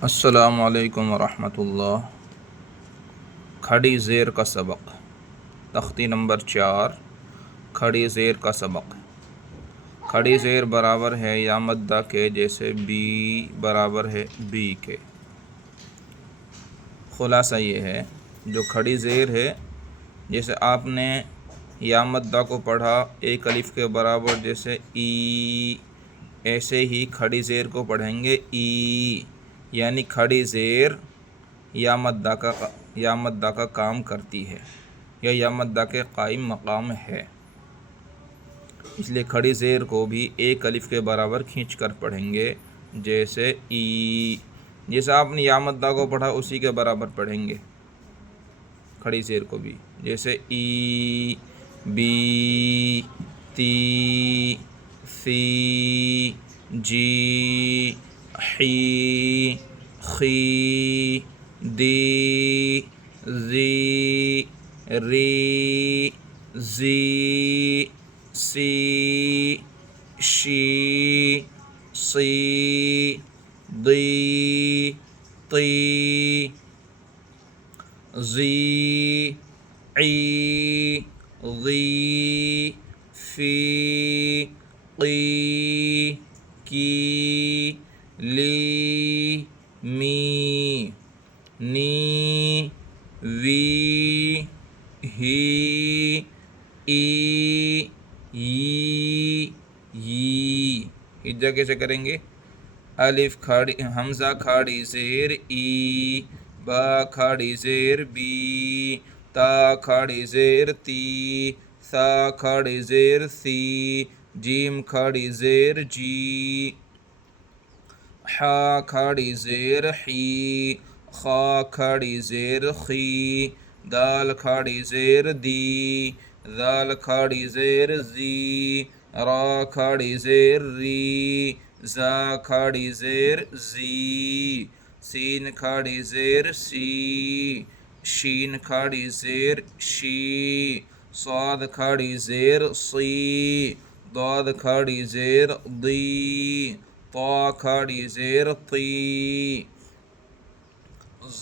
السلام علیکم ورحمۃ اللہ۔ کھڑی زیر کا سبق، تختی نمبر 4، کھڑی زیر کا سبق۔ کھڑی زیر برابر ہے یا مدہ کے، جیسے بی برابر ہے بی کے۔ خلاصہ یہ ہے، جو کھڑی زیر ہے، جیسے آپ نے یا مدہ کو پڑھا ایک الف کے برابر، جیسے ای، ایسے ہی کھڑی زیر کو پڑھیں گے ای، یعنی کھڑی زیر یا مدہ کا کام کرتی ہے، یا مدہ کے قائم مقام ہے، اس لیے کھڑی زیر کو بھی ایک الف کے برابر کھینچ کر پڑھیں گے، جیسے ای۔ جیسے آپ نے یا مدہ کو پڑھا اسی کے برابر پڑھیں گے کھڑی زیر کو بھی، جیسے ای، بی، تی، سی، جی، حی، خی، دی، زی، ری، زی، سی، شی، صی، ضی، طی، زی، عی، غی، فی، قی، کی، لی، می، نی، وی، ہی، ای، ی۔ ہجا کیسے کریں گے؟ الف کھڑی حمزہ کھڑی زیر ای، با کھڑی زیر بی، تا کھڑی زیر تی، ثا کھڑی زیر سی، جیم کھڑی زیر جی، حا کھڑی زیر حی، خا کھڑی زیر خی، دال کھڑی زیر دی، ذال کھڑی زیر زی، را کھڑی زیر ری، زا کھڑی زیر زی، سین کھڑی زیر سی، شین کھڑی زیر شی، صاد کھڑی زیر صی، ضاد کھڑی زیر ضی، طا کھڑی زیر طی،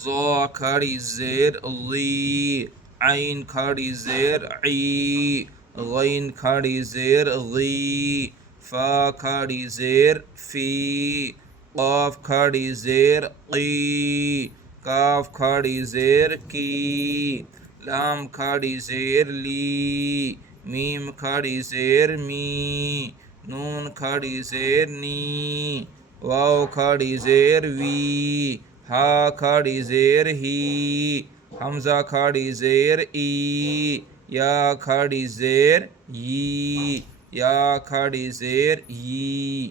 ظا کھڑی زیر ظی، عین کھڑی زیر عی، غین کھڑی زیر غی، فا کھڑی زیر فی، قاف کھڑی زیر قی، کاف کھڑی زیر کی، لام کھڑی زیر لی، میم کھڑی زیر می، نون کھڑی زیر نی، واو کھڑی زیر وی، ہا کھڑی زیر ہی، حمزہ کھڑی زیر ای، یا کھڑی زیر یی، یا کھڑی زیر یی۔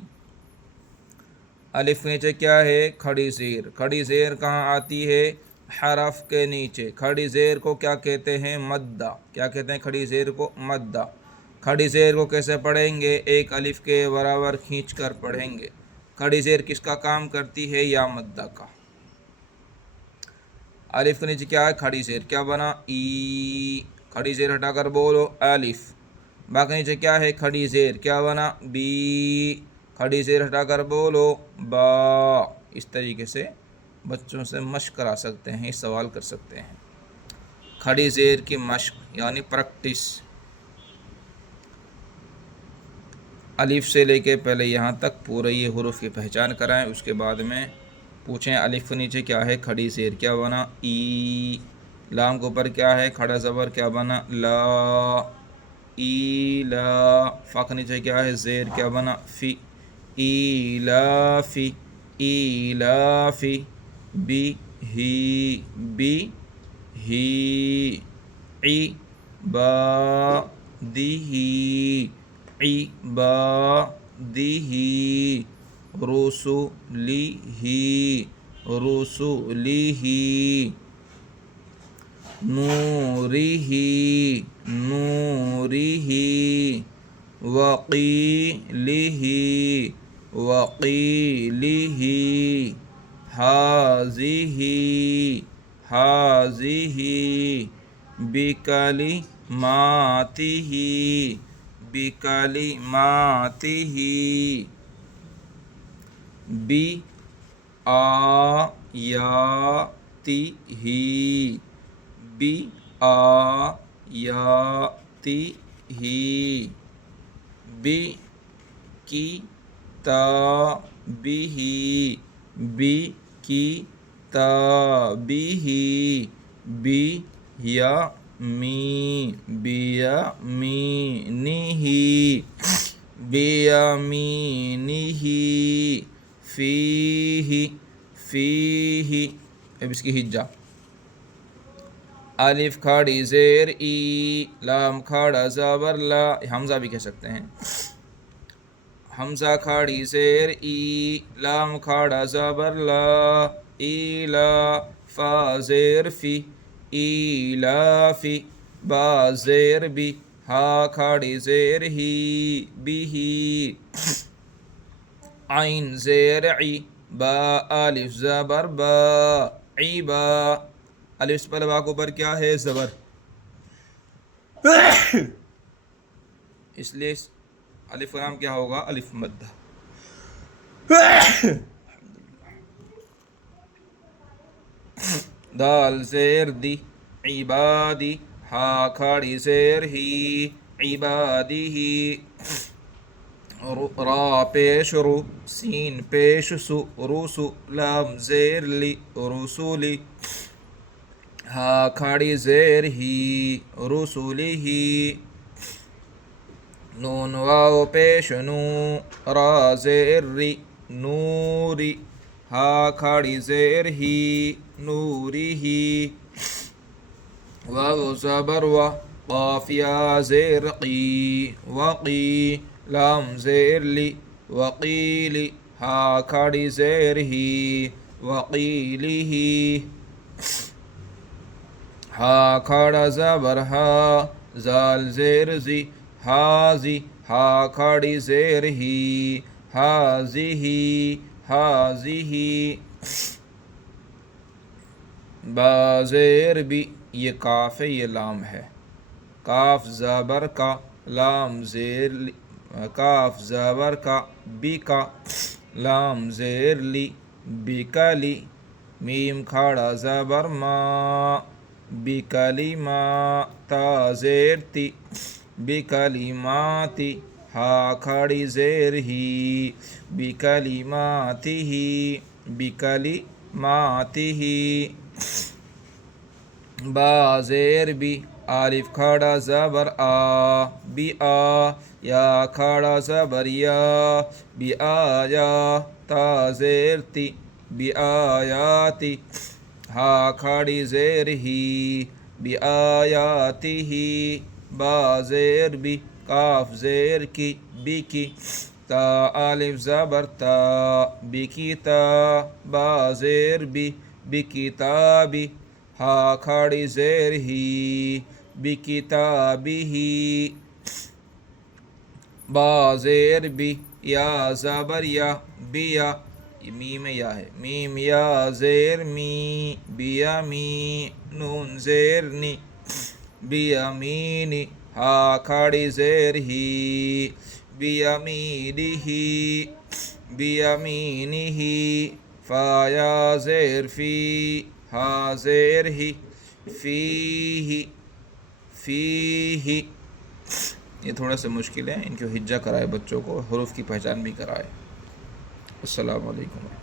الف کے نیچے کیا ہے؟ کھڑی زیر۔ کھڑی زیر کہاں آتی ہے؟ حرف کے نیچے۔ کھڑی زیر کو کیا کہتے ہیں؟ مدہ۔ کیا کہتے ہیں کھڑی زیر کو؟ مدہ۔ کھڑی زیر کو کیسے پڑھیں گے؟ ایک الف کے برابر کھینچ کر پڑھیں گے۔ کھڑی زیر کس کا کام کرتی ہے؟ یا مدہ کا۔ الف کے نیچے کیا ہے؟ کھڑی زیر۔ کیا بنا؟ ای۔ کھڑی زیر ہٹا کر بولو الف۔ با کے نیچے کیا ہے؟ کھڑی زیر۔ کیا بنا؟ بی۔ کھڑی زیر ہٹا کر بولو با۔ اس طریقے سے بچوں سے مشق کرا سکتے ہیں، سوال کر سکتے ہیں۔ کھڑی زیر کی مشق یعنی پریکٹس۔ الف سے لے کے پہلے یہاں تک پورے یہ حروف کی پہچان کرائیں، اس کے بعد میں پوچھیں الف کے نیچے کیا ہے؟ کھڑی زیر۔ کیا بنا؟ ای۔ لام کے اوپر کیا ہے؟ کھڑا زبر۔ کیا بنا؟ لا۔ ای لا۔ فا کے نیچے کیا ہے؟ زیر۔ کیا بنا؟ فی۔ ای لا فی، ای لا فی، بی ہی، بی ہی، عی با دی ہی، عی با دی ہی، رسولی ہی، رسولی ہی، نوری ہی، نوری ہی، وقیلی ہی، وقیلی ہی، حاذی، حاذی، بکلماتہ، بکلماتہ، بی آیاتی ہی بی آیاتی ہی بی کتابہ بی کتابہ بیمینہ بیمینہ فیہ اب اس کی ہجا الف کھڑی زیر ای لام کھڑا زبر لا حمزہ بھی کہہ سکتے ہیں حمزہ کھڑی زیر ای لام کھڑا زبر لا ایلا فا زیر فی ایلافی با زیر بی ہا کھڑی زیر ہی بھی عین زیر عی با الف زبر با عیبا الف پر با کو پر کیا ہے زبر اس لیے الف کا نام کیا ہوگا الف مدہ دال زیر دی عبادی ہا کھڑی زیر ہی عبادی را پیش رو سین پیش سو روسو لام زیر لی رسولی ہا کھڑی زیر ہی رسولی نون واو پیش نو را زیر ری نوری ہا کھڑی زیر ہی نوری واو زبر و قاف یا زیر قی وقی لام زیر لی وقیلی ہا کھڑی زیر ہی وقیلی ہا کھڑا زبر ہا زال زیر زی حازی ہا کھڑی زیر ہی حازی حازی با زیر بی یہ کاف ہے یہ لام ہے کاف زبر کا لام زیر کاف زبر کا بی کا لام زیر لی بکلی میم کھڑا زبر ما بکلمہ تا زیر تی بکلماتی ہا کھڑی زیر ہی بکلماتی بکلماتی با زیر بی الف کھڑا زبر آ بی آ یا کھڑا زبر یا بی آیا تا زیر تی بی آیاتی ہا کھڑی زیر ہی بی آیاتی با زیر بی کاف زیر کی بی کی تا الف زبر تا بی کی تا با زیر بی بی کتابی ہا کھڑی زیر ہی بی کتابی با زیر بی یا زبر یا بیا میم یا ہے میم یا زیر می بیامی نون زیر نی بیامینی ہا کھڑی زیر ہی بیامینی بیامینی فا یا زیر فی ہا زیر ہی فیہ یہ تھوڑا سا مشکل ہے ان کو ہجا کرائے بچوں کو حروف کی پہچان بھی کرائے السلام علیکم